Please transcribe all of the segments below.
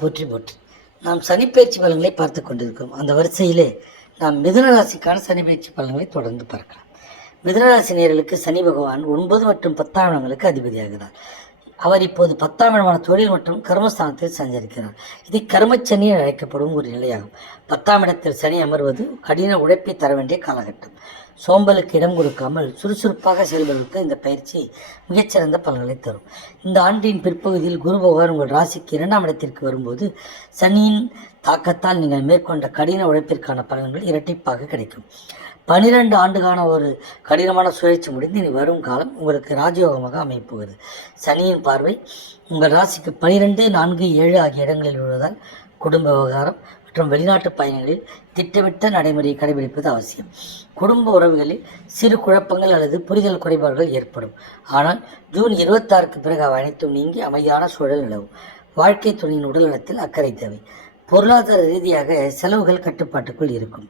போற்றி போற்றி. நாம் சனிப்பயிற்சி பலன்களை பார்த்து கொண்டிருக்கிறோம். அந்த வரிசையிலே நாம் மிதுன ராசிக்கான சனிப்பயிற்சி பலன்களை தொடர்ந்து பார்க்கலாம். மிதுனராசி நேயர்களுக்கு சனி பகவான் 9 மற்றும் 10ஆம் இடங்களுக்கு அதிபதியாகிறார். அவர் இப்போது 10ஆம் இடமான தொழில் மற்றும் கர்மஸ்தானத்தில் சஞ்சரிக்கிறார். இது கர்மச்சனி என அழைக்கப்படும் ஒரு நிலையாகும். 10ஆம் இடத்தில் சனி அமர்வது கடின உழைப்பை தர வேண்டிய காலகட்டம். சோம்பலுக்கு இடம் கொடுக்காமல் சுறுசுறுப்பாக செயல்படுவதற்கு இந்த பயிற்சி மிகச்சிறந்த பலன்களை தரும். இந்த ஆண்டின் பிற்பகுதியில் குரு பகவான் உங்கள் ராசிக்கு 2ஆம் இடத்திற்கு வரும்போது சனியின் தாக்கத்தால் நீங்கள் மேற்கொண்ட கடின உழைப்பிற்கான பலன்கள் இரட்டிப்பாக கிடைக்கும். 12 ஆண்டுகான ஒரு கடினமான சுழற்சி முடிந்து இனி வரும் காலம் உங்களுக்கு ராஜயோகமாக அமைப்புகிறது. சனியின் பார்வை உங்கள் ராசிக்கு 12, 4, 7 ஆகிய இடங்களில் உள்ளதால் குடும்ப விவகாரம் மற்றும் வெளிநாட்டு பயணங்களில் திட்டமிட்ட நடைமுறையை கடைபிடிப்பது அவசியம். குடும்ப உறவுகளில் சிறு குழப்பங்கள் அல்லது புரிதல் குறைபாடுகள் ஏற்படும். ஆனால் ஜூன் 26க்கு பிறகு அவை அனைத்தும் நீங்கி அமைதியான சூழல் நிலவும். வாழ்க்கை துணையின் உடல்நலத்தில் அக்கறை தேவை. பொருளாதார ரீதியாக செலவுகள் கட்டுப்பாட்டுக்குள் இருக்கும்.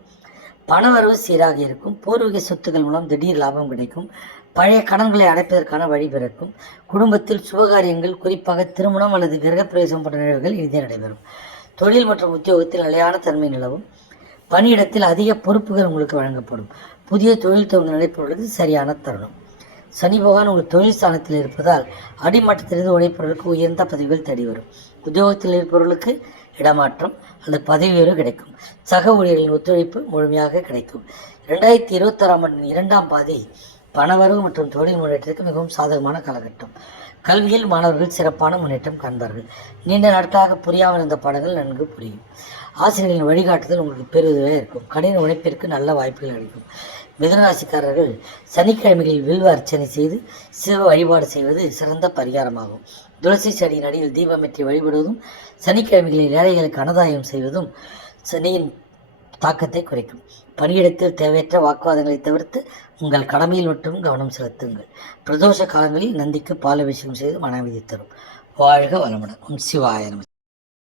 பணவரவு சீராக இருக்கும். பூர்வீக சொத்துக்கள் மூலம் திடீர் லாபம் கிடைக்கும். பழைய கடன்களை அடைப்பதற்கான வழி பிறக்கும். குடும்பத்தில் சுபகாரியங்கள், குறிப்பாக திருமணம் அல்லது கிரகப்பிரவேசம் போன்ற நிகழ்வுகள் இனிதே நடைபெறும். தொழில் மற்றும் உத்தியோகத்தில் நிலையான தன்மை நிலவும். பணியிடத்தில் அதிக பொறுப்புகள் உங்களுக்கு வழங்கப்படும். புதிய தொழில் துவங்க நினைப்பவர்களுக்கு சரியான தருணம். சனி பகவான் உங்கள் தொழில் ஸ்தானத்தில் இருப்பதால் அடிமட்டத்திலிருந்து உழைப்பவர்களுக்கு உயர்ந்த பதவிகள் தேடி வரும். உத்தியோகத்தில் இருப்பவர்களுக்கு இடமாற்றம் அல்லது பதவி உயர்வு கிடைக்கும். சக ஊழியர்களின் ஒத்துழைப்பு முழுமையாக கிடைக்கும். 2026ஆம் ஆண்டின் 2ஆம் பாதி பணவரவு மற்றும் தொழில் முன்னேற்றத்திற்கு மிகவும் சாதகமான காலகட்டம். கல்வியில் மாணவர்கள் சிறப்பான முன்னேற்றம் காண்பார்கள். நீண்ட நாட்களாக புரியாமல் இருந்த பாடங்கள் நன்கு புரியும். ஆசிரியர்களின் வழிகாட்டுதல் உங்களுக்கு பெருதுவாக இருக்கும். கடின உழைப்பிற்கு நல்ல வாய்ப்புகள் அளிக்கும். மிதுனராசிக்காரர்கள் சனிக்கிழமைகளில் வில்வ அர்ச்சனை செய்து சிவ வழிபாடு செய்வது சிறந்த பரிகாரமாகும். துளசி செடியின் அடியில் தீபமேற்றி வழிபடுவதும் சனிக்கிழமைகளில் ஏழைகளுக்கு அன்னதாயம் செய்வதும் சனியின் தாக்கத்தை குறைக்கும். பணியிடத்தில் தேவையற்ற வாக்குவாதங்களை தவிர்த்து உங்கள் கடமையில் மட்டும் கவனம் செலுத்துங்கள். பிரதோஷ காலங்களில் நந்திக்கு பால் அபிஷேகம் செய்து மன அமைதி தரும். வாழ்க வளமுடன். சிவாய நம.